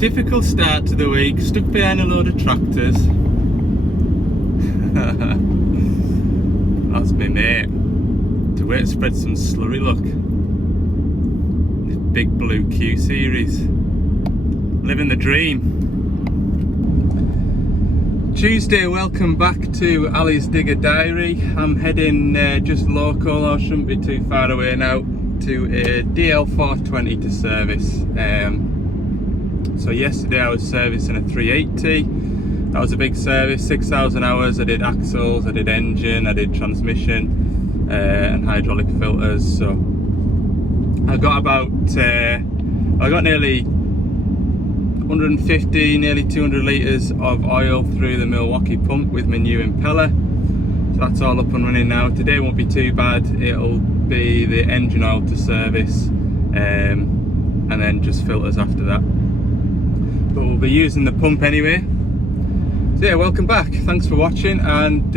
Typical start to the week, stuck behind a load of tractors. That's me mate. To wait to spread some slurry, look. This big blue Q series. Living the dream. Tuesday, welcome back to Ali's Digger Diary. I'm heading just local, or shouldn't be too far away now, to a DL420 to service. So yesterday I was servicing a 380. That was a big service, 6,000 hours. I did axles, I did engine, I did transmission and hydraulic filters. So I got nearly 150, nearly 200 litres of oil through the Milwaukee pump with my new impeller. So that's all up and running now. Today won't be too bad. It'll be the engine oil to service and then just filters after that. But we'll be using the pump anyway. So yeah, welcome back. Thanks for watching, and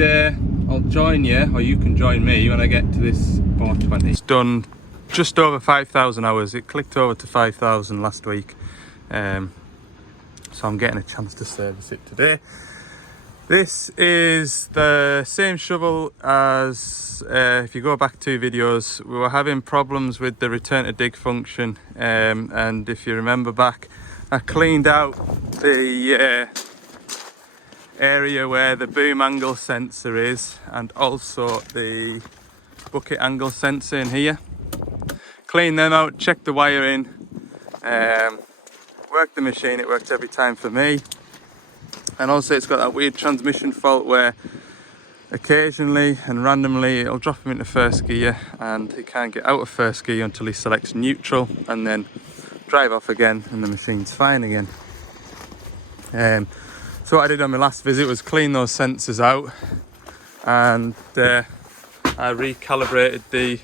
I'll join you, or you can join me when I get to this 420. It's done just over 5,000 hours. It clicked over to 5,000 last week. So I'm getting a chance to service it today. This is the same shovel as, if you go back 2 videos, we were having problems with the return to dig function. And if you remember back, I cleaned out the area where the boom angle sensor is, and also the bucket angle sensor in here. Cleaned them out, checked the wiring, worked the machine. It worked every time for me. And also it's got that weird transmission fault where occasionally and randomly it'll drop him into first gear and he can't get out of first gear until he selects neutral, and then drive off again and the machine's fine again. So what I did on my last visit was clean those sensors out, and I recalibrate the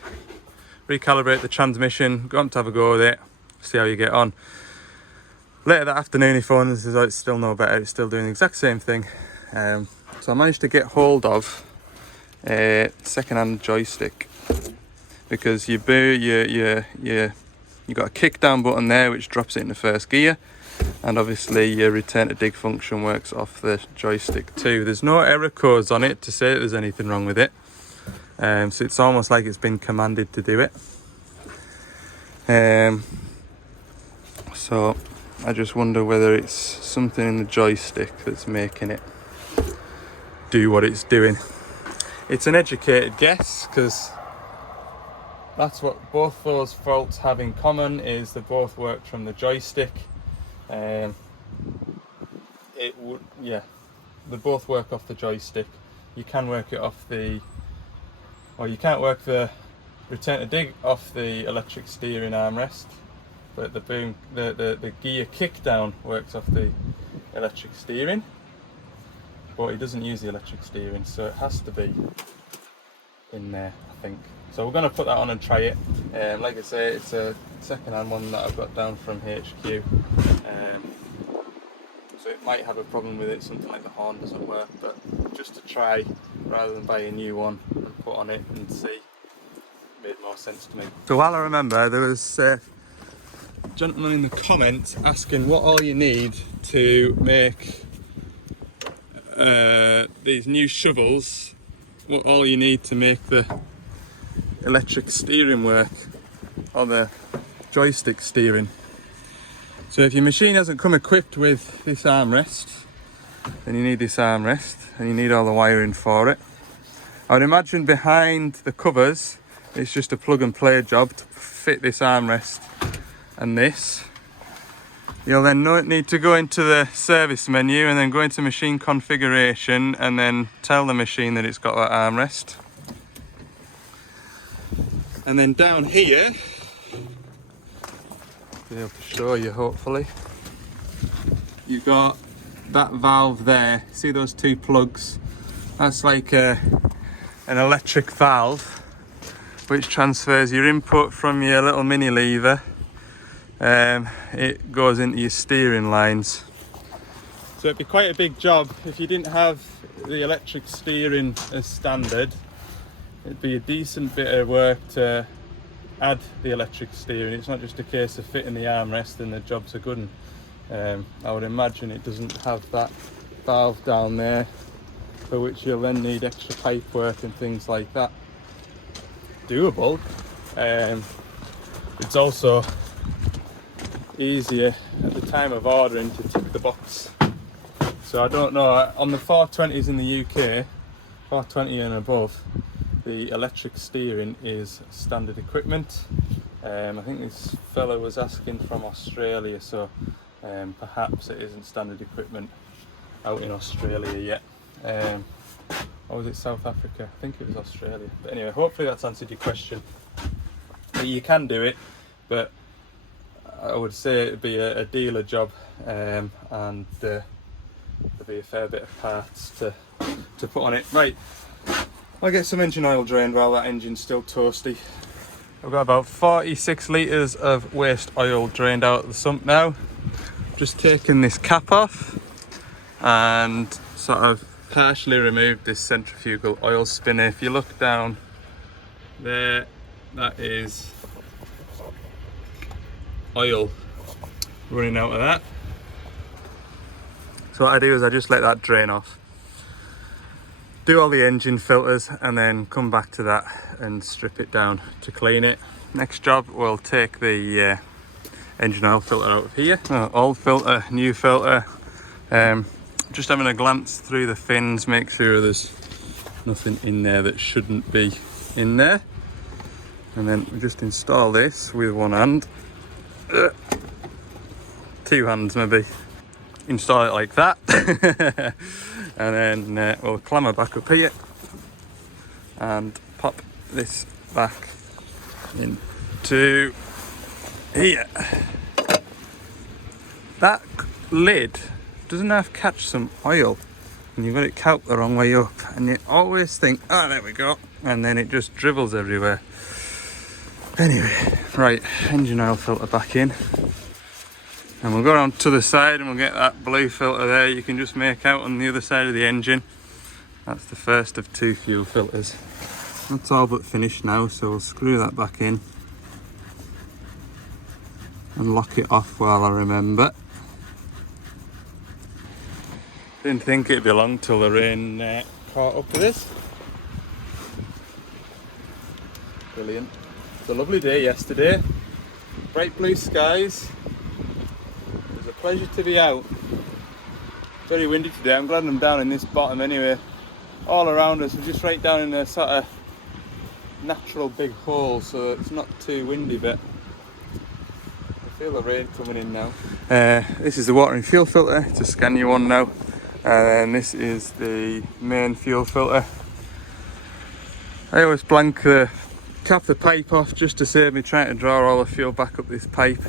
transmission. Got to have a go with it, see how you get on. Later that afternoon he phoned and says, oh, it's still no better, it's still doing the exact same thing. So I managed to get hold of a second-hand joystick, because you got a kick down button there which drops it into first gear, and obviously your return to dig function works off the joystick too. There's no error codes on it to say that there's anything wrong with it, so it's almost like it's been commanded to do it. So I just wonder whether it's something in the joystick that's making it do what it's doing. It's an educated guess, because that's what both those faults have in common, is they both work from the joystick. They both work off the joystick. You can work it off you can't work the return to dig off the electric steering armrest, but the gear kick down works off the electric steering, but it doesn't use the electric steering, so it has to be in there, I think. So we're going to put that on and try it. Like I say, it's a second-hand one that I've got down from HQ. So it might have a problem with it, something like the horn doesn't work, but just to try, rather than buy a new one and put on it and see, it made more sense to me. So while I remember, there was a gentleman in the comments asking what all you need to make these new shovels, what all you need to make the electric steering work, or the joystick steering. So if your machine hasn't come equipped with this armrest, then you need this armrest, and you need all the wiring for it. I would imagine behind the covers it's just a plug and play job to fit this armrest and this. You'll then need to go into the service menu and then go into machine configuration and then tell the machine that it's got that armrest. And then down here, I'll be able to show you hopefully, you've got that valve there. See those 2 plugs? That's like an electric valve which transfers your input from your little mini lever. It goes into your steering lines. So it'd be quite a big job if you didn't have the electric steering as standard. It'd be a decent bit of work to add the electric steering. It's not just a case of fitting the armrest and the job's a good one. I would imagine it doesn't have that valve down there, for which you'll then need extra pipe work and things like that. Doable. It's also easier at the time of ordering to tick the box. So I don't know, on the 420s in the UK, 420 and above, the electric steering is standard equipment. I think this fella was asking from Australia, so perhaps it isn't standard equipment out in Australia yet. Or was it South Africa? I think it was Australia. But anyway, hopefully that's answered your question. You can do it, but I would say it'd be a dealer job, and there'd be a fair bit of parts to put on it. Right, I'll get some engine oil drained while that engine's still toasty. I've got about 46 litres of waste oil drained out of the sump now. Just taking this cap off and sort of partially removed this centrifugal oil spinner. If you look down there, that is oil running out of that. So what I do is I just let that drain off, do all the engine filters, and then come back to that and strip it down to clean it. Next job, we'll take the engine oil filter out of here. Old filter, new filter. Just having a glance through the fins, make sure there's nothing in there that shouldn't be in there. And then we just install this with one hand. 2 hands maybe. Install it like that. And then we'll clamber back up here and pop this back into here. That lid doesn't have to catch some oil, and you've got it cocked the wrong way up, and you always think, oh, there we go, and then it just dribbles everywhere. Anyway, right, engine oil filter back in, and we'll go around to the side and we'll get that blue filter there. You can just make out on the other side of the engine. That's the first of 2 fuel filters. That's all but finished now, so we'll screw that back in and lock it off while I remember. Didn't think it'd be long till the rain caught up with us. Brilliant. It's a lovely day yesterday. Bright blue skies. It was a pleasure to be out. Very windy today. I'm glad I'm down in this bottom anyway. All around us, we're just right down in a sort of natural big hole, so it's not too windy, but I feel the rain coming in now. This is the water and fuel filter. It's a Scania one now. And this is the main fuel filter. I always cap the pipe off just to save me trying to draw all the fuel back up this pipe.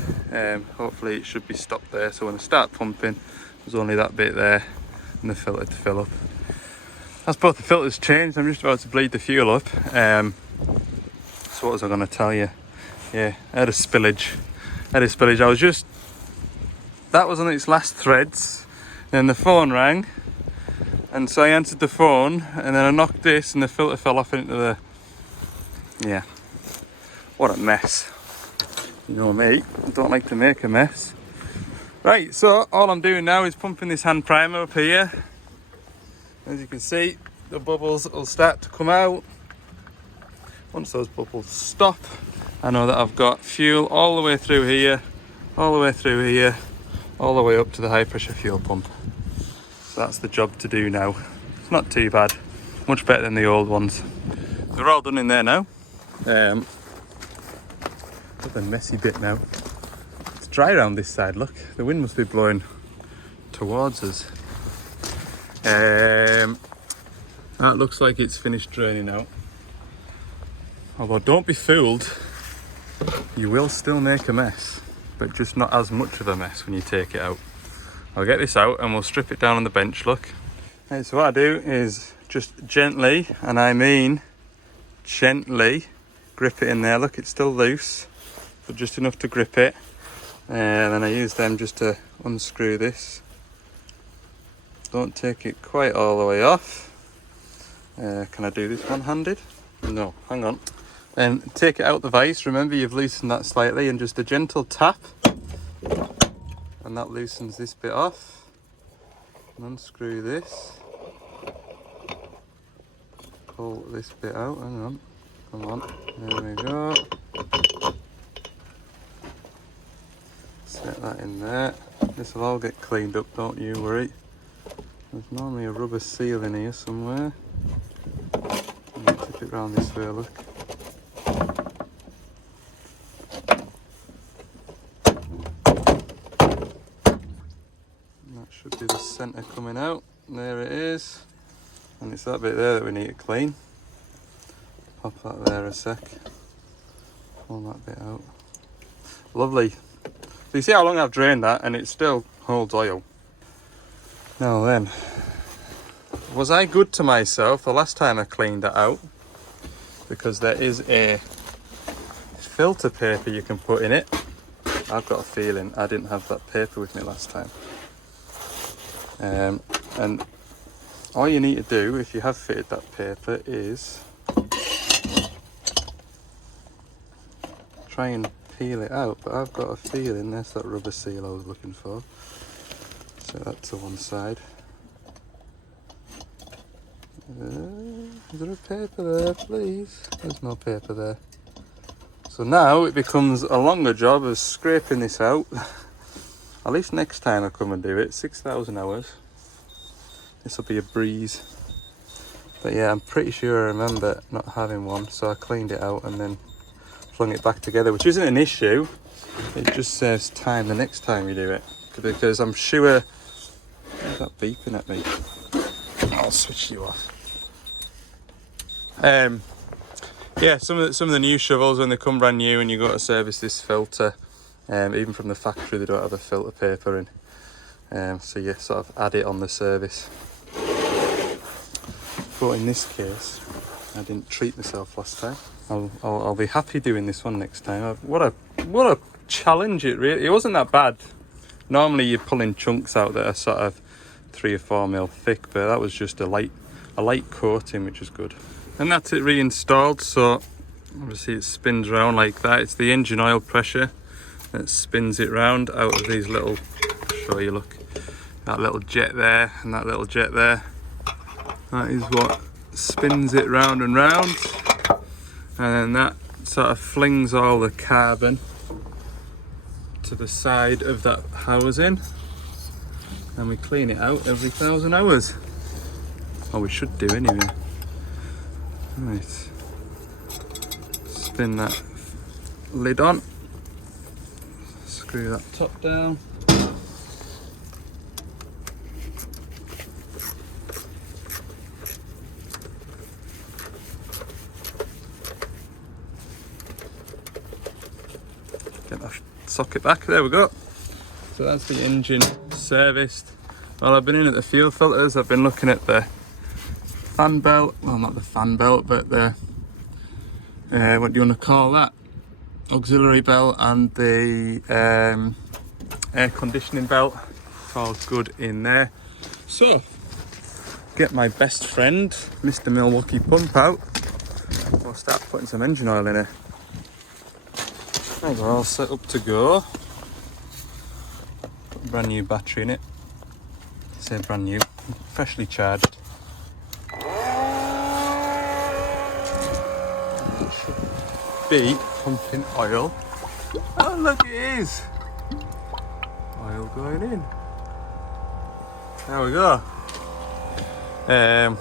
Hopefully it should be stopped there, so when I start pumping there's only that bit there and the filter to fill up. That's both the filters changed. I'm just about to bleed the fuel up. So what was I going to tell you? Yeah, I had a spillage. That was on its last threads. Then the phone rang, and so I answered the phone, and then I knocked this and the filter fell off into the... Yeah, what a mess. You know me, I don't like to make a mess. Right, so all I'm doing now is pumping this hand primer up here. As you can see, the bubbles will start to come out. Once those bubbles stop, I know that I've got fuel all the way through here, all the way through here, all the way up to the high pressure fuel pump. So that's the job to do now. It's not too bad, much better than the old ones. They're all done in there now. Look at the messy bit now. It's dry around this side, look. The wind must be blowing towards us. That looks like it's finished draining out. Although don't be fooled, you will still make a mess, but just not as much of a mess when you take it out. I'll get this out and we'll strip it down on the bench, look. Right, so what I do is just gently, and I mean gently, grip it in there. Look, it's still loose, but just enough to grip it. And then I use them just to unscrew this. Don't take it quite all the way off. Can I do this one-handed? No, hang on. Then take it out the vise. Remember, you've loosened that slightly, and just a gentle tap, and and that loosens this bit off. And unscrew this. Pull this bit out, hang on, come on, there we go. Set that in there. This will all get cleaned up, don't you worry. There's normally a rubber seal in here somewhere. Tip it round this way, look. That should be the centre coming out. There it is. And it's that bit there that we need to clean. Pop that there a sec. Pull that bit out. Lovely. So you see how long I've drained that and it still holds oil. Now then, was I good to myself the last time I cleaned that out? Because there is a filter paper you can put in it. I've got a feeling I didn't have that paper with me last time. And all you need to do if you have fitted that paper is try and peel it out, but I've got a feeling there's that rubber seal I was looking for. Set that to one side. Is there a paper there, please? There's no paper there. So now it becomes a longer job of scraping this out. At least next time I come and do it, 6,000 hours. This will be a breeze. But yeah, I'm pretty sure I remember not having one, so I cleaned it out and then flung it back together, which isn't an issue. It just saves time the next time you do it. Because I'm sure... Who's that beeping at me? I'll switch you off. Yeah, some of the new shovels, when they come brand new and you go to service this filter, even from the factory they don't have a filter paper in, so you sort of add it on the service. But in this case, I didn't treat myself last time. I'll be happy doing this one next time. What a challenge it really. It wasn't that bad. Normally you're pulling chunks out that are sort of 3 or 4 mil thick, but that was just a light coating, which is good. And that's it reinstalled. So obviously it spins around like that. It's the engine oil pressure that spins it round out of these little, I'll show you, look, that little jet there and that little jet there. That is what spins it round and round, and then that sort of flings all the carbon to the side of that housing, and we clean it out every 1,000 hours. Or we should do anyway. Right, spin that lid on, screw that top down. Get that socket back, there we go. So that's the engine serviced. Well, I've been in at the fuel filters, I've been looking at the fan belt, well not the fan belt, but the, what do you want to call that? Auxiliary belt and the air conditioning belt. It's all good in there. So, get my best friend, Mr. Milwaukee pump out. We'll start putting some engine oil in it. There we're all set up to go. Got a brand new battery in it. I say brand new, freshly charged. It should be pumping oil. Oh look, it is! Oil going in. There we go. So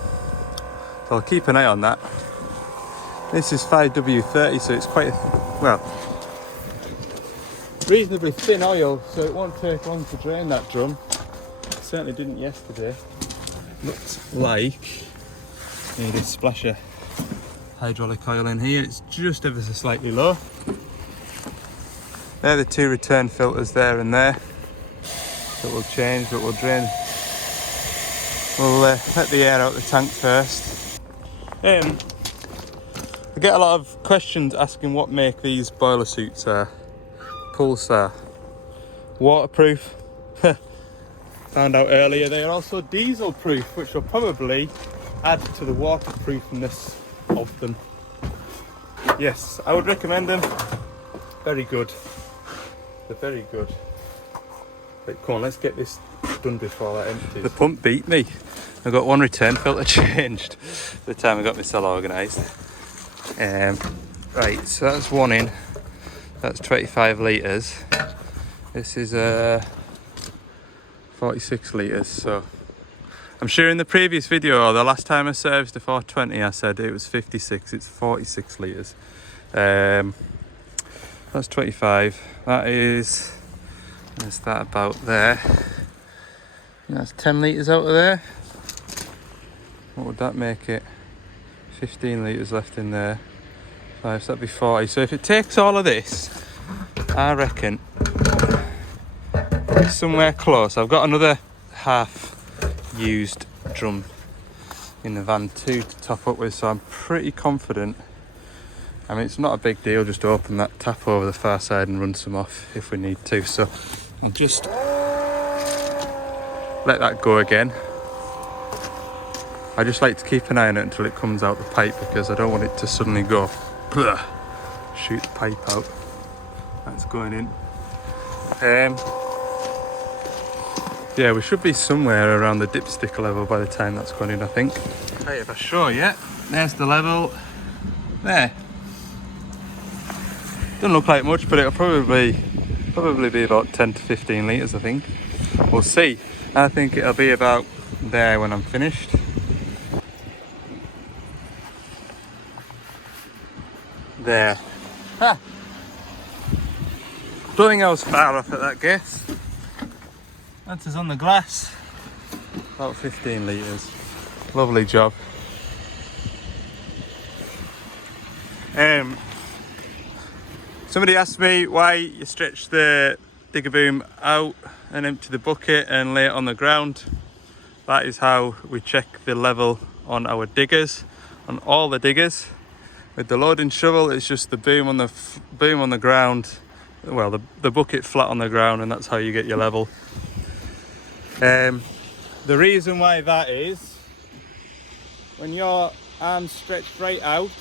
I'll keep an eye on that. This is 5W30, so it's quite reasonably thin oil, so it won't take long to drain that drum. It certainly didn't yesterday. Looks like need a splash of hydraulic oil in here. It's just ever so slightly low. They're the 2 return filters there and there that will change, but we'll drain. We'll let the air out the tank first. I get a lot of questions asking what make these boiler suits are. Pulsar. Waterproof. Found out earlier they are also diesel proof, which will probably add to the waterproofness of them. Yes, I would recommend them. Very good. They're very good. Right, come on, let's get this done before that empties. The pump beat me. I got one return filter changed by the time I got my cell organised. Right, so that's one in. That's 25 litres. This is 46 litres, so I'm sure in the previous video or the last time I serviced the 420 I said it was 56, it's 46 litres. That's 25. There's that about there. That's 10 litres out of there. What would that make it? 15 litres left in there. 5, so that'd be 40. So if it takes all of this, I reckon it's somewhere close. I've got another half used drum in the van too to top up with, so I'm pretty confident. I mean, it's not a big deal, just open that tap over the far side and run some off if we need to. So I'll just let that go again. I just like to keep an eye on it until it comes out the pipe, because I don't want it to suddenly go blah, shoot the pipe out. That's going in. Yeah, we should be somewhere around the dipstick level by the time that's going in, I think. Right, if I show you, there's the level. There. Doesn't look like much, but it'll probably be about 10 to 15 litres, I think. We'll see. I think it'll be about there when I'm finished. There. Ha! Don't think I was far off at that guess. That's us on the glass. About 15 litres. Lovely job. Somebody asked me why you stretch the digger boom out and empty the bucket and lay it on the ground. That is how we check the level on our diggers, on all the diggers. With the loading shovel, it's just the boom on the ground. Well, the bucket flat on the ground, and that's how you get your level. The reason why that is, when your arm's stretched right out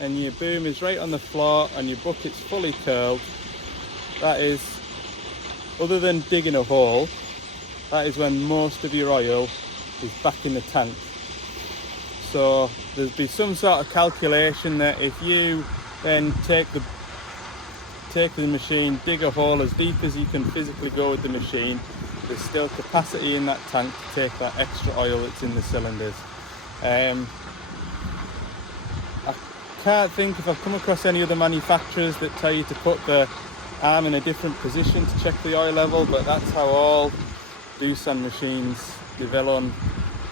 and your boom is right on the floor and your bucket's fully curled, that is, other than digging a hole, that is when most of your oil is back in the tank. So there'll be some sort of calculation that if you then take the machine, dig a hole as deep as you can physically go with the machine, there's still capacity in that tank to take that extra oil that's in the cylinders. I can't think if I've come across any other manufacturers that tell you to put the arm in a different position to check the oil level, but that's how all Doosan machines, Devellon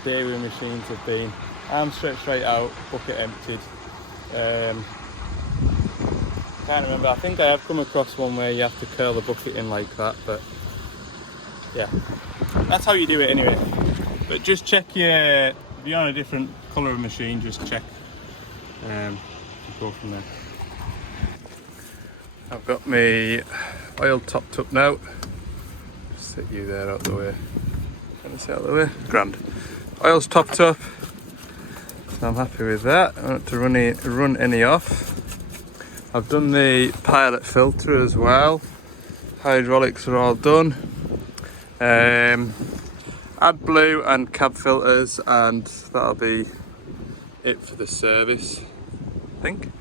dairy machines have been. Arm stretched right out, bucket emptied. Can't remember, I think I have come across one where you have to curl the bucket in like that, but yeah, that's how you do it anyway. But just check if you're on a different colour of machine, just check and go from there. I've got my oil topped up now. Just sit you there out the way. Can I sit out the way? Grand. Oil's topped up, so I'm happy with that. I don't have to run any off. I've done the pilot filter as well. Hydraulics are all done. AdBlue and cab filters, and that'll be it for the service. I think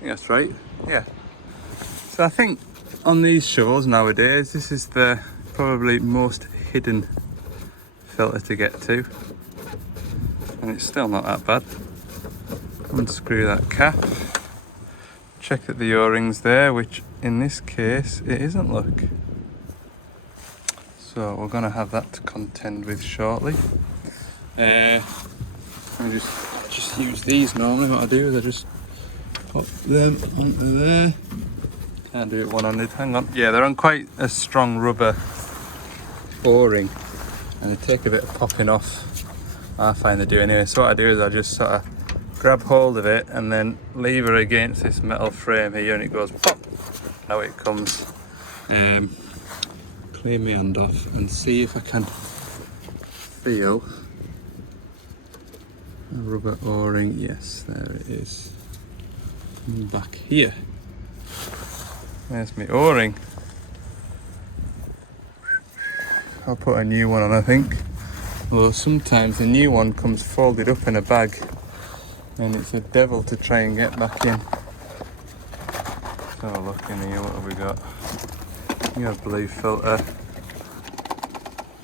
that's right. Yeah. So I think on these shovels nowadays, this is the probably most hidden filter to get to, and it's still not that bad. Unscrew that cap. Check that the O-ring's there, which in this case it isn't, look. So we're going to have that to contend with shortly. I just use these normally. What I do is I just pop them onto there. Can't do it one-handed, hang on. Yeah, they're on quite a strong rubber O-ring and they take a bit of popping off. I find they do anyway. So what I do is I just sort of grab hold of it and then lever against this metal frame here, and it goes pop. Now it comes. Clean my hand off and see if I can feel a rubber O-ring. Yes, there it is. And back here. There's my O-ring. I'll put a new one on, I think. Although sometimes the new one comes folded up in a bag and it's a devil to try and get back in. Let's have a look in here, what have we got? You have blue filter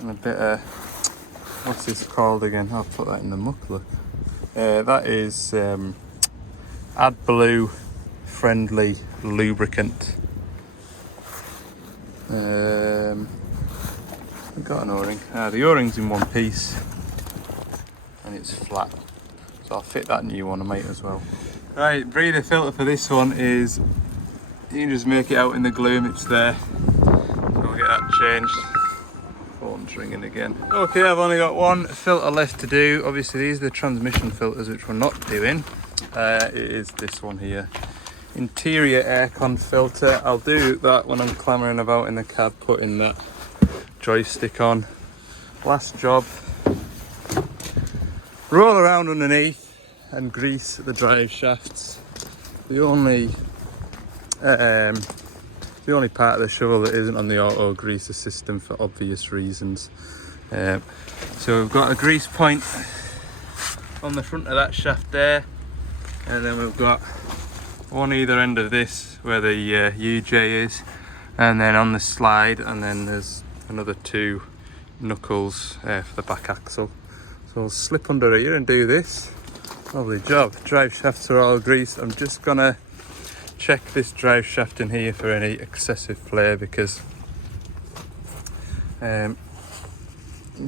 and a bit of, what's this called again? I'll put that in the muck, look. That is AdBlue friendly lubricant. I've got an O-ring. The O-ring's in one piece and it's flat, so I'll fit that new one, I might as well. Right, breather filter for this one is, you can just make it out in the gloom, it's there. I'll get that changed. Phone's ringing again. Okay, I've only got one filter left to do. Obviously these are the transmission filters, which we're not doing. It is this one here. Interior aircon filter. I'll do that when I'm clambering about in the cab, putting that joystick on. Last job. Roll around underneath and grease the drive shafts. The only part of the shovel that isn't on the auto greaser system for obvious reasons. So we've got a grease point on the front of that shaft there, and then we've got one either end of this where the UJ is, and then on the slide, and then there's another 2 knuckles for the back axle. So I'll slip under here and do this. Lovely job. Drive shafts are all greased. I'm just gonna check this drive shaft in here for any excessive flare, because if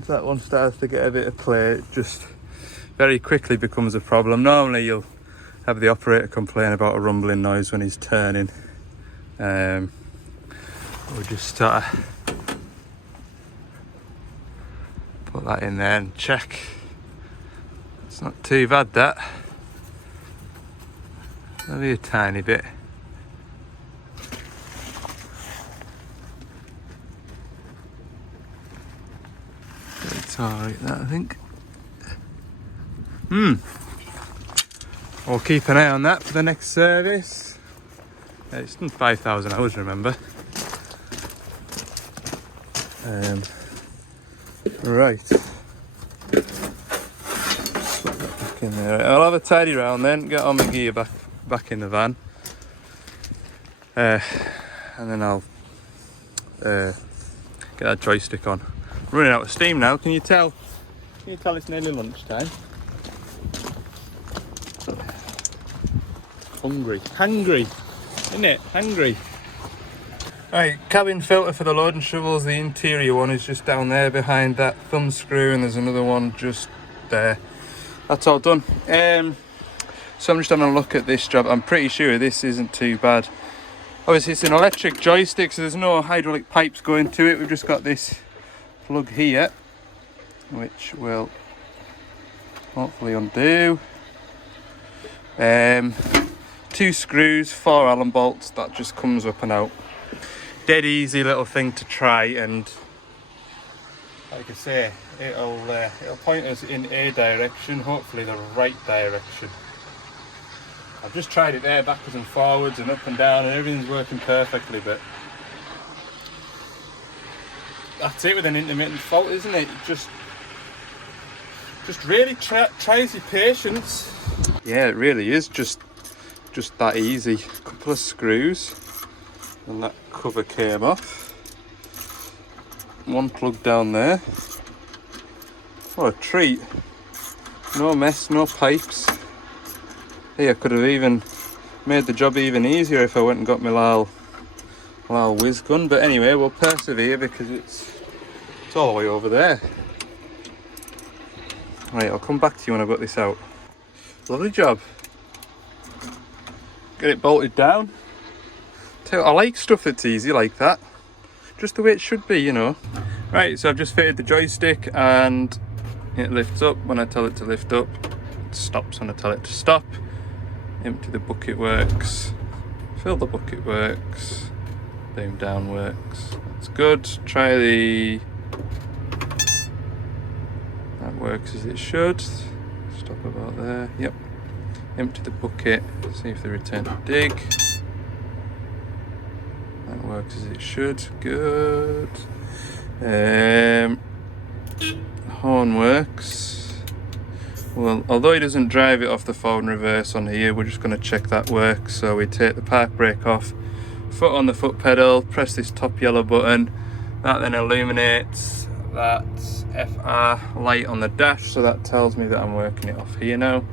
that one starts to get a bit of play, it just very quickly becomes a problem. Normally you'll have the operator complain about a rumbling noise when he's turning. We'll just start put that in there and check. It's not too bad, that. Maybe a tiny bit. It's alright, that, I think. We'll keep an eye on that for the next service. It's done 5,000 hours, remember. Right. Slip that back in there. I'll have a tidy round then, get all my gear back in the van. And then I'll get that joystick on. I'm running out of steam now, can you tell? Can you tell it's nearly lunchtime? Hungry, isn't it? Hungry. Right, cabin filter for the loading shovels. The interior one is just down there behind that thumb screw, and there's another one just there. That's all done. So I'm just having a look at this job. I'm pretty sure this isn't too bad. Obviously it's an electric joystick, so there's no hydraulic pipes going to it. We've just got this plug here, which will hopefully undo. 2 screws, 4 Allen bolts, that just comes up and out. Dead easy little thing to try, and like I say, it'll point us in a direction, hopefully the right direction. I've just tried it there, backwards and forwards and up and down, and everything's working perfectly, but that's it with an intermittent fault, isn't it? Just really tries your patience. Yeah, it really is just that easy. A couple of screws and that cover came off. One plug down there. What a treat. No mess, no pipes. Hey, I could have even made the job even easier if I went and got my Lal whiz gun, but anyway, we'll persevere because it's all the way over there. Right, I'll come back to you when I've got this out. Lovely job. Get it bolted down. I like stuff that's easy like that. Just the way it should be, you know. Right, so I've just fitted the joystick and it lifts up when I tell it to lift up. It stops when I tell it to stop. Empty the bucket works. Fill the bucket works. Boom down works. That's good. Try the... That works as it should. Stop about there. Yep. Empty the bucket. See if they return to dig. That works as it should. Good. Try horn works. Well, although he doesn't drive it off the forward and reverse on here, we're just going to check that works. So we take the park brake off, foot on the foot pedal, press this top yellow button. That then illuminates that FR light on the dash, so that tells me that I'm working it off here now.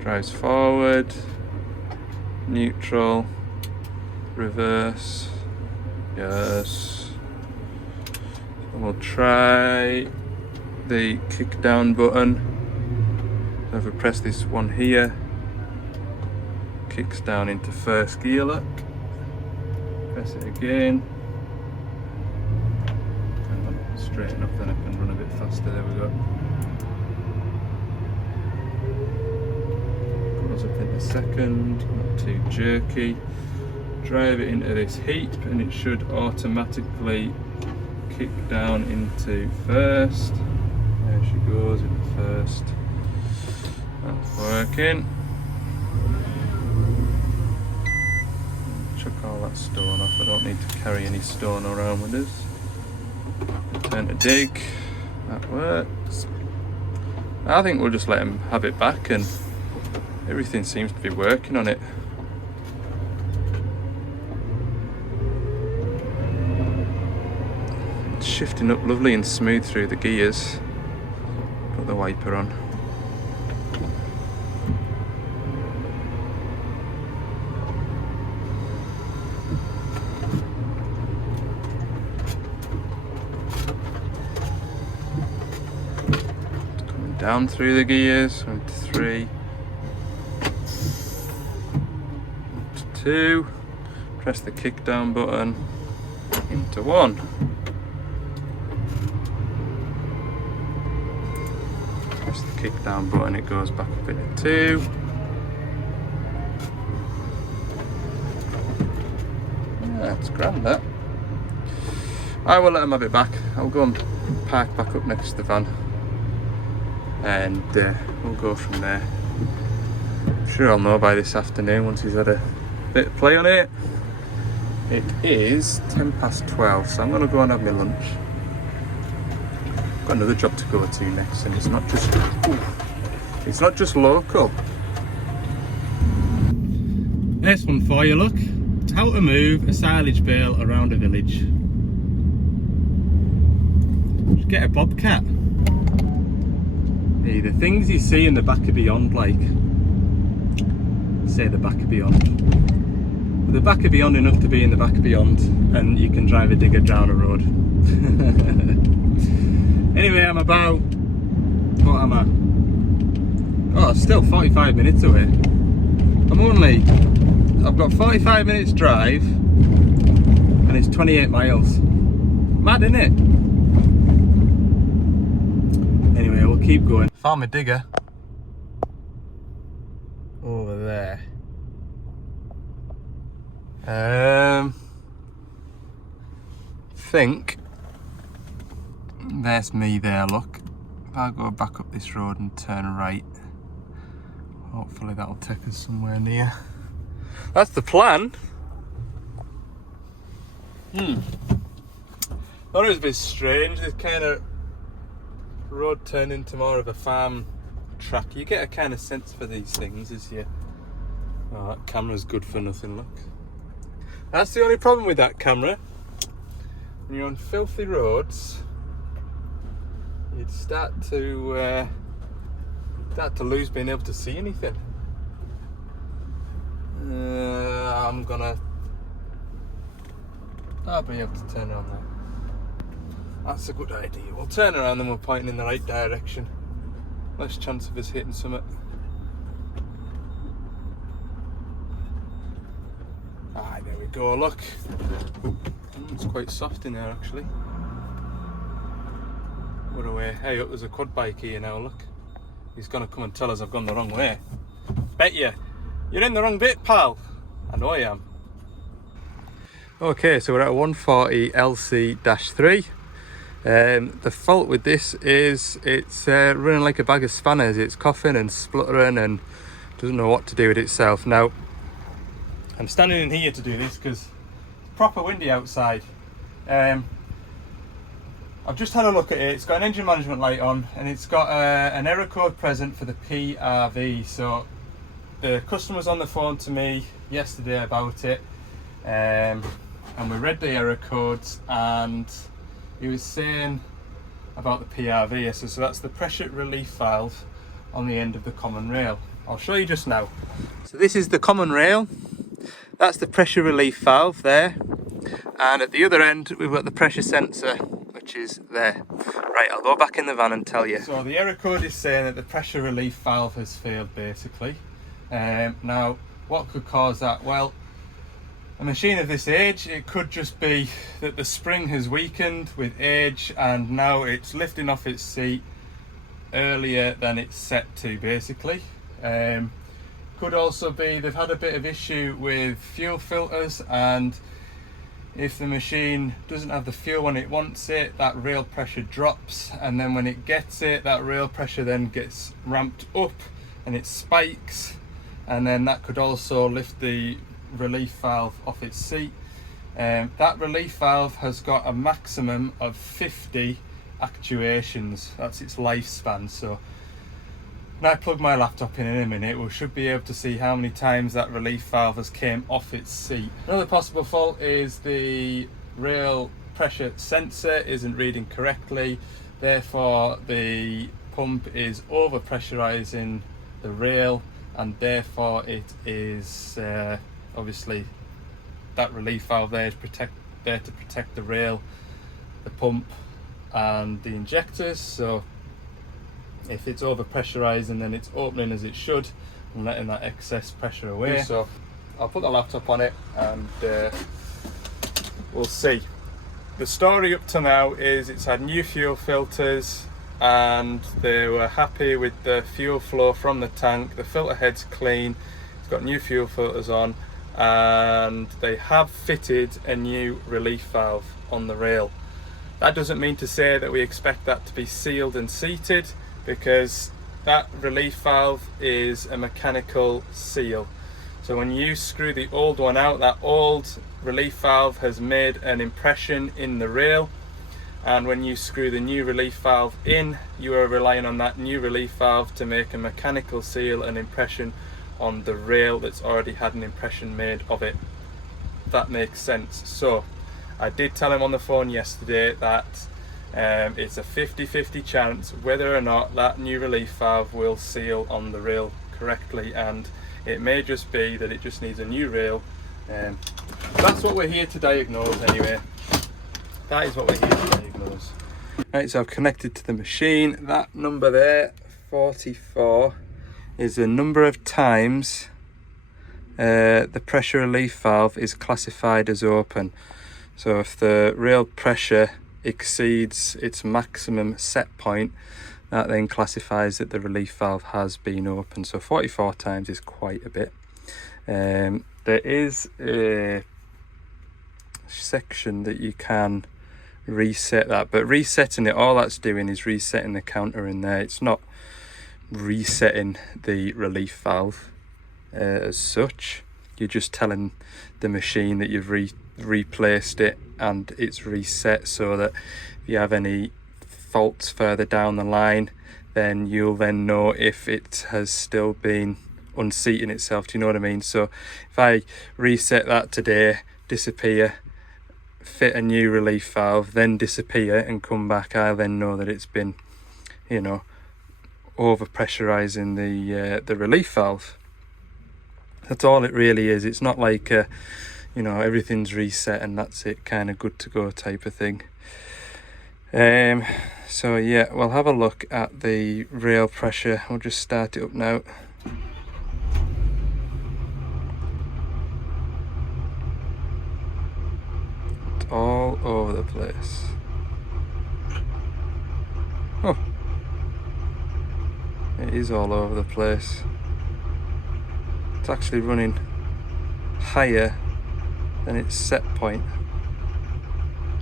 Drives forward, neutral, reverse, yes. And we'll try the kick down button. So if we press this one here, kicks down into first gear, look. Press it again. Hang on, straighten up, then I can run a bit faster. There we go. Goes up into second, not too jerky. Drive it into this heap and it should automatically kick down into first. There she goes into first. That's working. Chuck all that stone off. I don't need to carry any stone around with us. Turn to dig. That works. I think we'll just let him have it back, and everything seems to be working on it. It's shifting up lovely and smooth through the gears. Put the wiper on. Coming down through the gears. 1 to 3. 1 to 2. Press the kick down button. Into 1. Press the kick down button, it goes back up into 2. Yeah, it's grand that. I will let him have it back. I'll go and park back up next to the van, and we'll go from there. I'm sure I'll know by this afternoon once he's had a bit of play on it. It is 12:10, so I'm going to go and have my lunch. Got another job to go to next, and it's not just local. There's one for you, look. How to move a silage bale around a village. Just get a bobcat. Hey, the things you see in the back of Beyond, like, say the back of Beyond. The back of Beyond enough to be in the back of Beyond, and you can drive a digger down a road. Anyway, I'm about, what am I? Oh, still 45 minutes away. I've got 45 minutes drive, and it's 28 miles. Mad, isn't it? Anyway, we'll keep going. Found my digger. Over there. Think there's me there, look. If I go back up this road and turn right, hopefully that'll take us somewhere near. That's the plan. Thought it was a bit strange, this kind of road turned into more of a farm track. You get a kind of sense for these things as you... Oh, that camera's good for nothing, look. That's the only problem with that camera. When you're on filthy roads, you'd start to lose being able to see anything. I'll be able to turn around there. That's a good idea. We'll turn around, then we're pointing in the right direction. Less chance of us hitting something. There we go, look. It's quite soft in there actually. What a way. Hey, there's a quad bike here now, look. He's gonna come and tell us I've gone the wrong way. Bet you. You're in the wrong bit, pal. I know I am. Okay, so we're at a 140 LC-3. The fault with this is it's running like a bag of spanners. It's coughing and spluttering and doesn't know what to do with itself. Now, I'm standing in here to do this because it's proper windy outside. I've just had a look at it. It's got an engine management light on, and it's got an error code present for the PRV. So the customer was on the phone to me yesterday about it, and we read the error codes, and he was saying about the PRV. So that's the pressure relief valve on the end of the common rail. I'll show you just now. So this is the common rail. That's the pressure relief valve there, and at the other end we've got the pressure sensor, which is there. Right, I'll go back in the van and tell you. So the error code is saying that the pressure relief valve has failed, basically. Now, what could cause that? Well, a machine of this age, it could just be that the spring has weakened with age, and now it's lifting off its seat earlier than it's set to, basically. Could also be they've had a bit of issue with fuel filters, and if the machine doesn't have the fuel when it wants it, that rail pressure drops, and then when it gets it, that rail pressure then gets ramped up and it spikes, and then that could also lift the relief valve off its seat. That relief valve has got a maximum of 50 actuations. That's its lifespan. So when I plug my laptop in a minute, we should be able to see how many times that relief valve has came off its seat. Another possible fault is the rail pressure sensor isn't reading correctly, therefore the pump is over pressurizing the rail, and therefore it is obviously that relief valve there is there to protect the rail, the pump and the injectors. So if it's over pressurizing, then it's opening as it should and letting that excess pressure away. So I'll put the laptop on it and we'll see. The story up to now is it's had new fuel filters and they were happy with the fuel flow from the tank. The filter head's clean, it's got new fuel filters on, and they have fitted a new relief valve on the rail. That doesn't mean to say that we expect that to be sealed and seated, because that relief valve is a mechanical seal. So when you screw the old one out, that old relief valve has made an impression in the rail, and when you screw the new relief valve in, you are relying on that new relief valve to make a mechanical seal, an impression on the rail that's already had an impression made of it. That makes sense. So I did tell him on the phone yesterday that it's a 50-50 chance whether or not that new relief valve will seal on the rail correctly, and it may just be that it just needs a new rail. That's what we're here to diagnose anyway. That is what we're here to diagnose. Right, so I've connected to the machine. That number there, 44, is the number of times the pressure relief valve is classified as open. So if the rail pressure exceeds its maximum set point, that then classifies that the relief valve has been open. So 44 times is quite a bit. There is a section that you can reset that, but resetting it, all that's doing is resetting the counter in there. It's not resetting the relief valve as such. You're just telling the machine that you've replaced it and it's reset, so that if you have any faults further down the line, then you'll then know if it has still been unseating itself. Do you know what I mean? So if I reset that today, disappear, fit a new relief valve, then disappear and come back, I then know that it's been, you know, over pressurizing the relief valve. That's all it really is. It's not like you know, everything's reset and that's it, kind of good to go type of thing. So yeah, we'll have a look at the rail pressure. We'll just start it up now. It's all over the place. Oh, it is all over the place. It's actually running higher than its set point,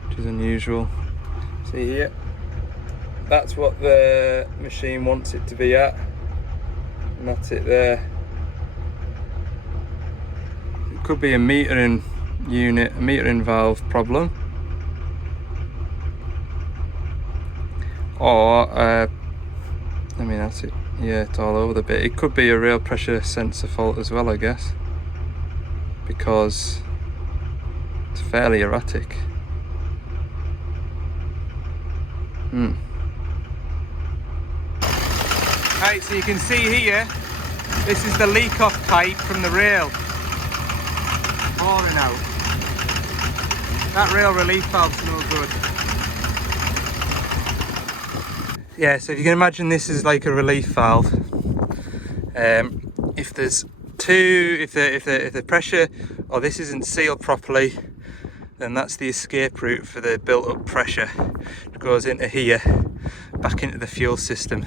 which is unusual. See here, that's what the machine wants it to be at, and that's it there. It could be a metering unit, a metering valve problem. or I mean that's it, yeah, it's all over the bit. It could be a rail pressure sensor fault as well, I guess, because it's fairly erratic. Right, so you can see here, this is the leak off pipe from the rail falling out. That rail relief valve's no good. Yeah, so if you can imagine this is like a relief valve. If there's if the pressure or this isn't sealed properly, then that's the escape route for the built up pressure. It goes into here, back into the fuel system.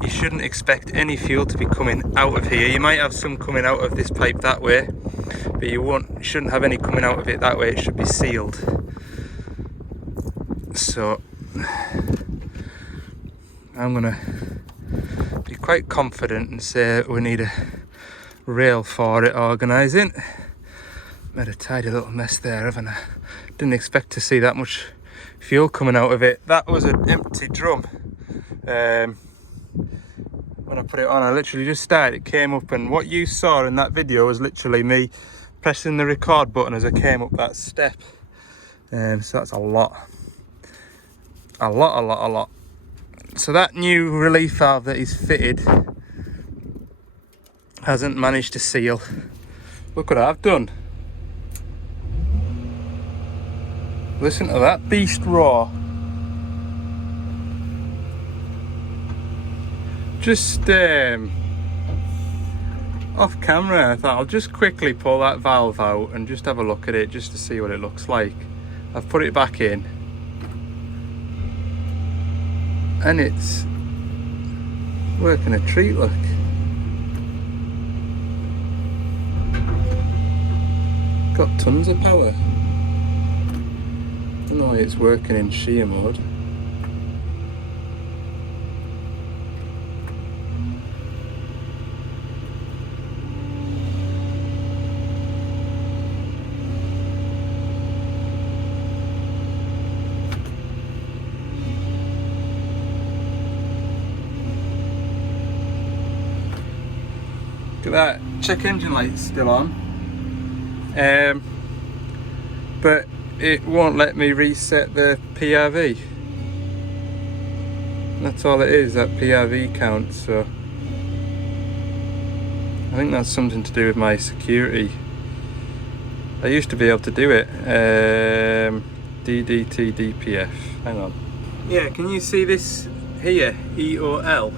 You shouldn't expect any fuel to be coming out of here. You might have some coming out of this pipe that way, but you shouldn't have any coming out of it that way. It should be sealed. So I'm gonna be quite confident and say we need a rail for it organising. Made a tidy little mess there, haven't I? Didn't expect to see that much fuel coming out of it. That was an empty drum. When I put it on, I literally just started, it came up, and what you saw in that video was literally me pressing the record button as I came up that step. So that's a lot. So that new relief valve that is fitted hasn't managed to seal. Look what I've done. Listen to that beast roar. Just off camera, I thought I'll just quickly pull that valve out and just have a look at it just to see what it looks like. I've put it back in and it's working a treat, look. Got tons of power. I don't know why it's working in shear mode. Look at that, check engine light's still on. But it won't let me reset the PRV. That's all it is, that PRV count. So I think that's something to do with my security. I used to be able to do it. DDT DPF, hang on. Yeah, can you see this here, EOL?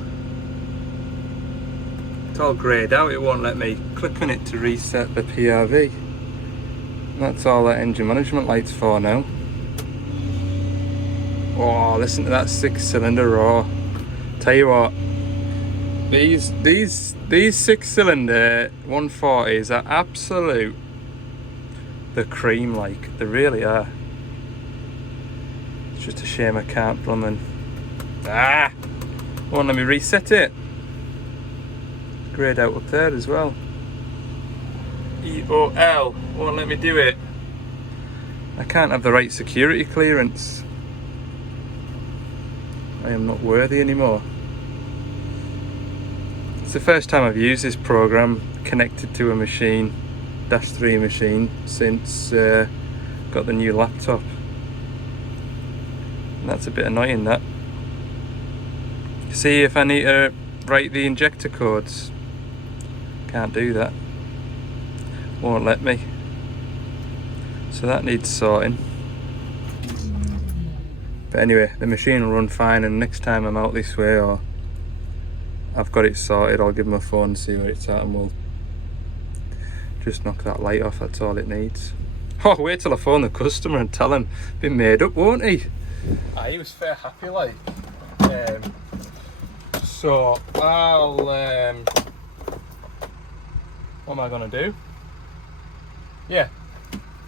It's all greyed out, it won't let me click on it to reset the PRV. That's all that engine management light's for now. Oh, listen to that 6-cylinder roar. Tell you what, these 6-cylinder 140s are absolute the cream, like, they really are. It's just a shame I can't run them. Won't let me reset it. Greyed out up there as well. EOL won't let me do it. I can't have the right security clearance. I am not worthy anymore. It's the first time I've used this program connected to a machine, Dash 3 machine, since got the new laptop. And that's a bit annoying, that. See if I need to write the injector codes. Can't do that. Won't let me. So that needs sorting. But anyway, the machine will run fine, and next time I'm out this way or I've got it sorted, I'll give him a phone and see where it's at, and we'll just knock that light off. That's all it needs. Oh, wait till I phone the customer and tell him been made up, won't he? He was fair happy, like. So I'll what am I gonna do? Yeah,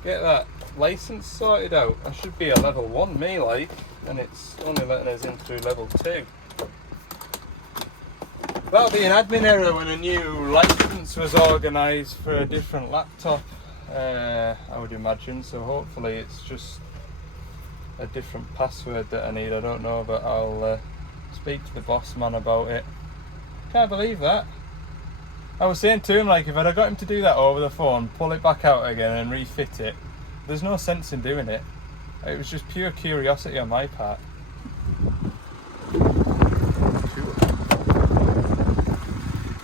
get that license sorted out. I should be a level 1, me, like, and it's only letting us in through level 2. That'll be an admin error when a new license was organised for a different laptop, I would imagine. So hopefully it's just a different password that I need. I don't know, but I'll speak to the boss man about it. Can't believe that. I was saying to him, like, if I'd have got him to do that over the phone, pull it back out again and refit it, there's no sense in doing it. It was just pure curiosity on my part.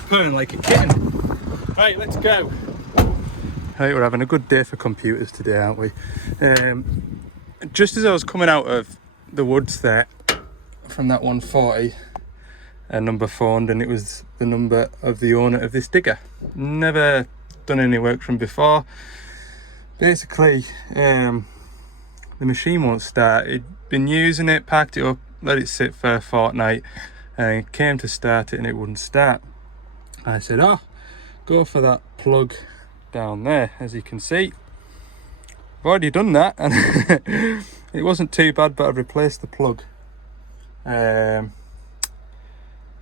Purring like a kitten. Right, let's go. Right, we're having a good day for computers today, aren't we? Just as I was coming out of the woods there, from that 140, a number phoned, and it was the number of the owner of this digger. Never done any work from before. Basically, the machine won't start. It'd been using it, packed it up, let it sit for a fortnight, and it came to start it and it wouldn't start. I said, oh, go for that plug down there. As you can see, I've already done that, and it wasn't too bad, but I've replaced the plug, and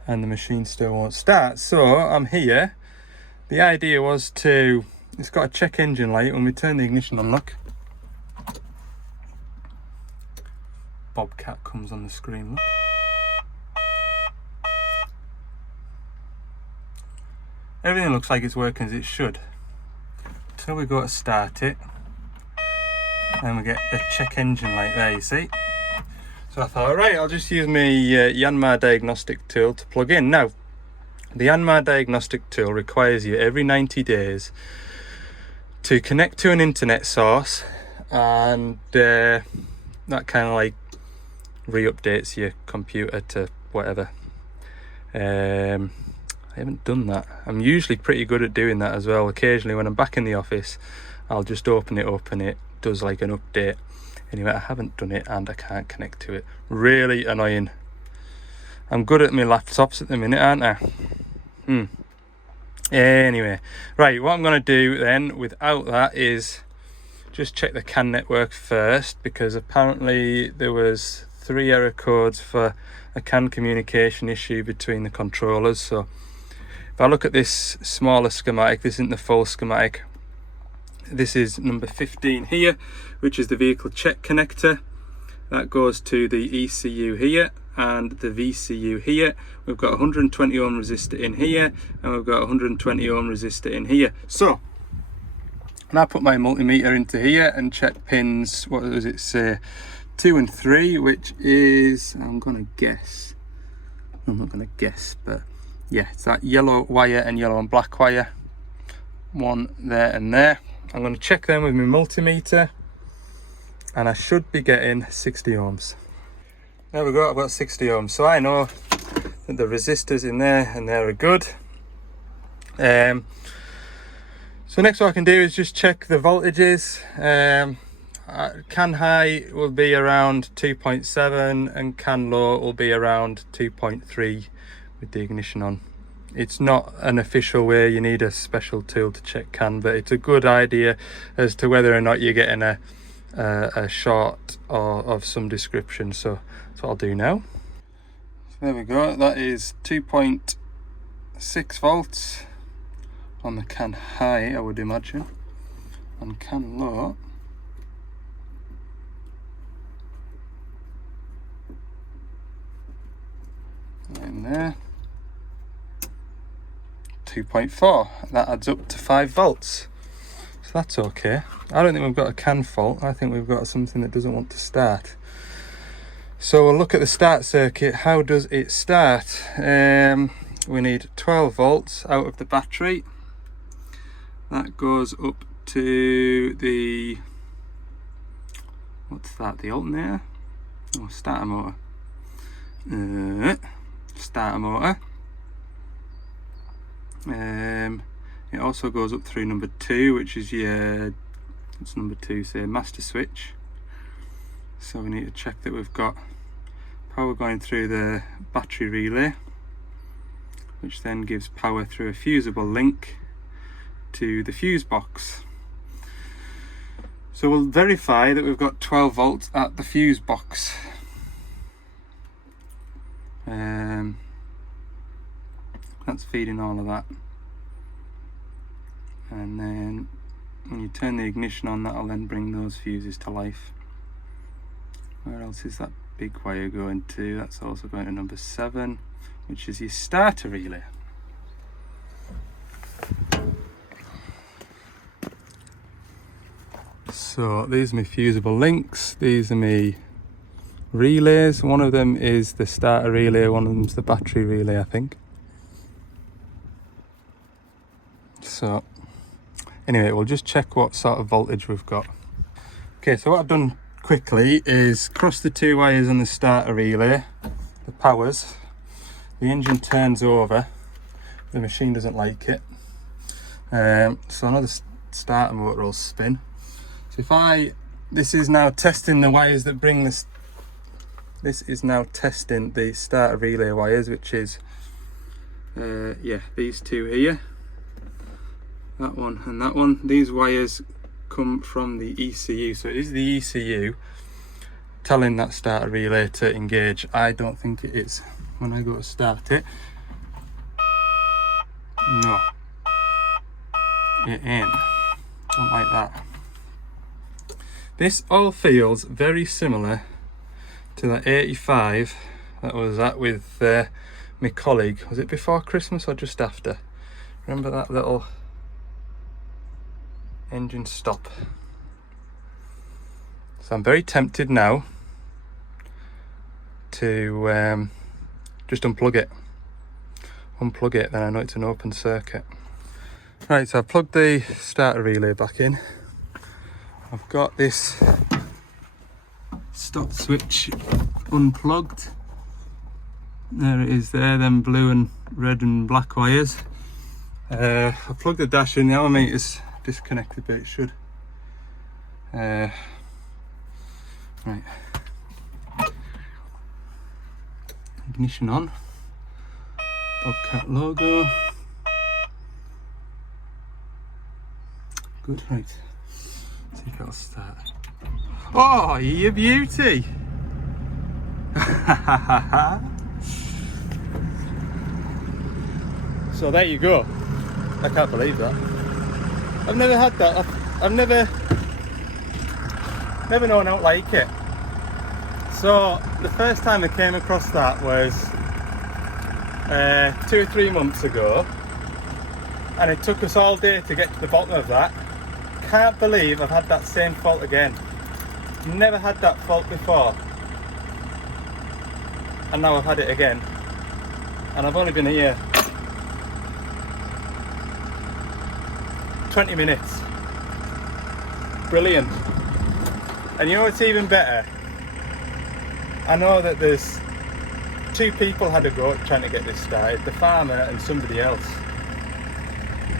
the machine still won't start. So I'm here. The idea was to, it's got a check engine light. When we turn the ignition on, look, Bobcat comes on the screen, look. Everything looks like it's working as it should. So we go to start it, and we get the check engine light there, you see. So I thought, right, I'll just use my Yanmar diagnostic tool to plug in. Now, the Yanmar diagnostic tool requires you every 90 days to connect to an internet source, and that kind of like re-updates your computer to whatever. I haven't done that. I'm usually pretty good at doing that as well. Occasionally when I'm back in the office, I'll just open it up and it does like an update. Anyway, I haven't done it and I can't connect to it. Really annoying. I'm good at my laptops at the minute, aren't I? Anyway, right, what I'm going to do then without that is just check the CAN network first, because apparently there was 3 error codes for a CAN communication issue between the controllers. So if I look at this smaller schematic, this isn't the full schematic. This is number 15 here, which is the vehicle check connector. That goes to the ECU here and the VCU here. We've got 120 ohm resistor in here, and we've got 120 ohm resistor in here. So, and I put my multimeter into here and check pins, what does it say, 2 and 3, which is, I'm not gonna guess, but yeah, it's that yellow wire and yellow and black wire, one there and there. I'm going to check them with my multimeter, and I should be getting 60 ohms. There we go, I've got 60 ohms. So I know that the resistors in there and there are good. So next what I can do is just check the voltages. CAN high will be around 2.7 and CAN low will be around 2.3 with the ignition on. It's not an official way, you need a special tool to check CAN, but it's a good idea as to whether or not you're getting a short or of some description. So that's what I'll do now. So there we go, that is 2.6 volts on the CAN high, I would imagine. On CAN low, in there, 2.4. That adds up to 5 volts. So that's okay. I don't think we've got a CAN fault. I think we've got something that doesn't want to start. So we'll look at the start circuit. How does it start? We need 12 volts out of the battery. That goes up to the, what's that, the alternator? Oh, starter motor. Starter motor. It also goes up through number 2, which is your, what's number 2 say, master switch. So we need to check that we've got power going through the battery relay, which then gives power through a fusible link to the fuse box. So we'll verify that we've got 12 volts at the fuse box. That's feeding all of that, and then when you turn the ignition on, that'll then bring those fuses to life. Where else is that big wire going to? That's also going to number 7, which is your starter relay. So these are my fusible links, these are my relays. One of them is the starter relay, one of them's the battery relay, I think. So anyway, we'll just check what sort of voltage we've got. Okay, so what I've done quickly is cross the 2 wires on the starter relay, the powers. The engine turns over, the machine doesn't like it. So another starter motor will spin. So if this is now testing the wires that bring this is now testing the starter relay wires, which is yeah, these 2 here, that one and that one. These wires come from the ECU, so it is the ECU telling that starter relay to engage. I don't think it is. When I go to start it, no, it ain't. Don't like that. This all feels very similar to that 85 that was at with my colleague. Was it before Christmas or just after? Remember that little engine stop? So I'm very tempted now to just unplug it, then I know it's an open circuit. Right, so I've plugged the starter relay back in. I've got this stop switch unplugged. There it is there, them blue and red and black wires. I've plugged the dash in, the altimeter's disconnected, but it should. Right. Ignition on. Bobcat logo. Good, right. See if it'll start. Oh, you beauty! So there you go. I can't believe that. I've never had that. I've never known how to like it. So the first time I came across that was 2 or 3 months ago, and it took us all day to get to the bottom of that. Can't believe I've had that same fault again. Never had that fault before, and now I've had it again, and I've only been here 20 minutes. Brilliant. And you know what's even better? I know that there's 2 people had a go at trying to get this started, the farmer and somebody else.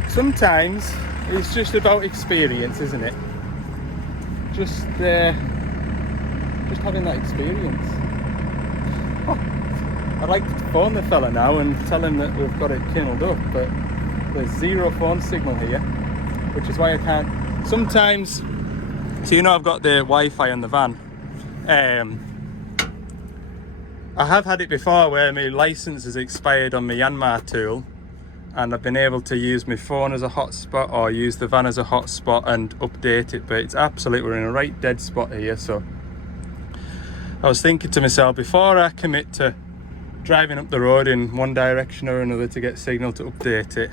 Sometimes it's just about experience, isn't it? Just having that experience. Oh, I'd like to phone the fella now and tell him that we've got it kindled up, but there's 0 phone signal here, which is why I can't. Sometimes, so you know I've got the Wi-Fi on the van. I have had it before where my license has expired on my Yanmar tool, and I've been able to use my phone as a hotspot or use the van as a hotspot and update it, but it's absolute, we're in a right dead spot here. So I was thinking to myself, before I commit to driving up the road in one direction or another to get signal to update it,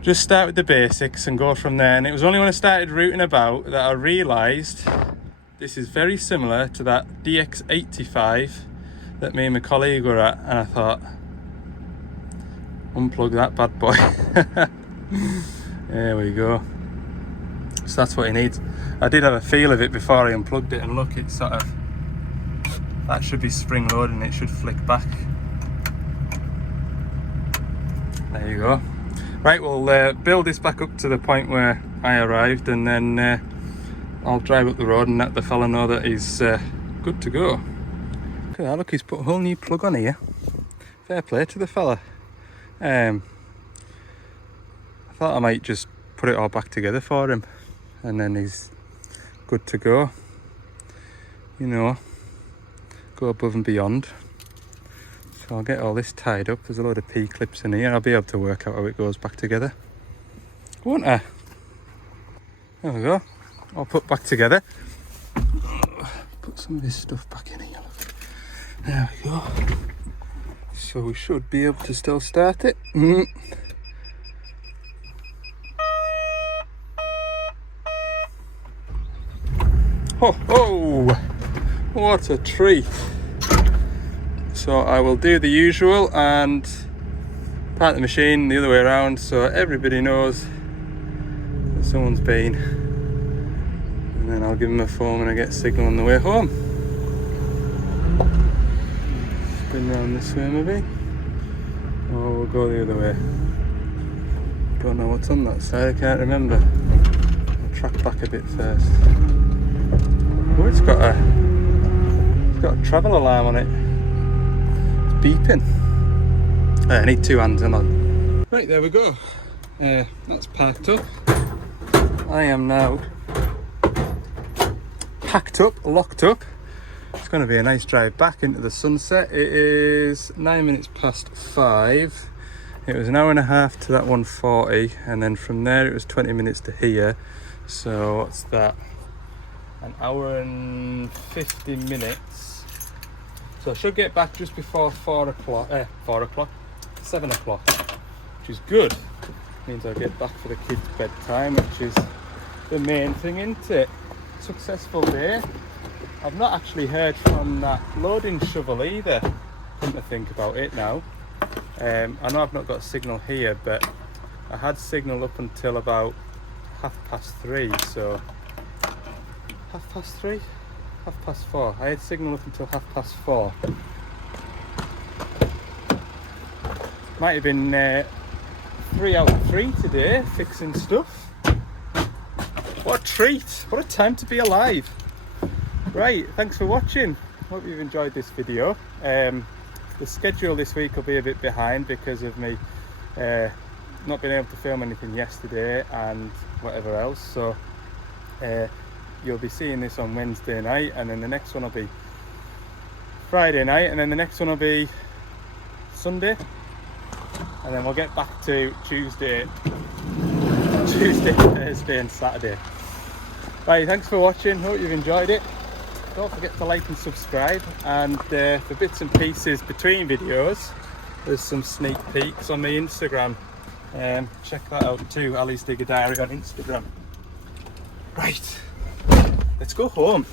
just start with the basics and go from there. And it was only when I started routing about that I realised this is very similar to that DX85 that me and my colleague were at, and I thought, unplug that bad boy. There we go. So that's what he needs. I did have a feel of it before I unplugged it, and look, it's sort of, that should be spring loaded and it should flick back. There you go. Right, we'll build this back up to the point where I arrived, and then I'll drive up the road and let the fella know that he's good to go. Look at that, look, he's put a whole new plug on here. Fair play to the fella. I thought I might just put it all back together for him, and then he's good to go. You know, go above and beyond. So I'll get all this tied up. There's a load of P-clips in here. I'll be able to work out how it goes back together, won't I? There we go. All put back together. put some of this stuff back in here. Look. There we go. So we should be able to still start it. Oh, oh, what a treat. So I will do the usual and park the machine the other way around so everybody knows that someone's been. And then I'll give them a phone when I get signal on the way home. Spin round this way maybe. Or we'll go the other way. Don't know what's on that side, I can't remember. I'll track back a bit first. Oh, it's got a travel alarm on it. It's beeping. I need two hands, hang on. Right, there we go. That's parked up. I am now packed up, locked up. It's going to be a nice drive back into the sunset. It is 9 minutes past 5. It was an hour and a half to that 140, and then from there it was 20 minutes to here. So what's that? An hour and 50 minutes. So I should get back just before 7 o'clock, which is good. Means I'll get back for the kids' bedtime, which is the main thing, isn't it? Successful day. I've not actually heard from that loading shovel either, come to think about it now. I know I've not got signal here, but I had signal up until about 3:30, so 3:30? 4:30. I had signal up until 4:30. Might have been 3 out of 3 today, fixing stuff. What a treat! What a time to be alive! Right, thanks for watching. Hope you've enjoyed this video. The schedule this week will be a bit behind because of me not being able to film anything yesterday and whatever else. So you'll be seeing this on Wednesday night, and then the next one will be Friday night, and then the next one will be Sunday, and then we'll get back to Tuesday, Thursday and Saturday. Right, thanks for watching. Hope you've enjoyed it. Don't forget to like and subscribe, and for bits and pieces between videos there's some sneak peeks on my Instagram. Check that out too, Ali's Digger Diary on Instagram. Right, let's go home.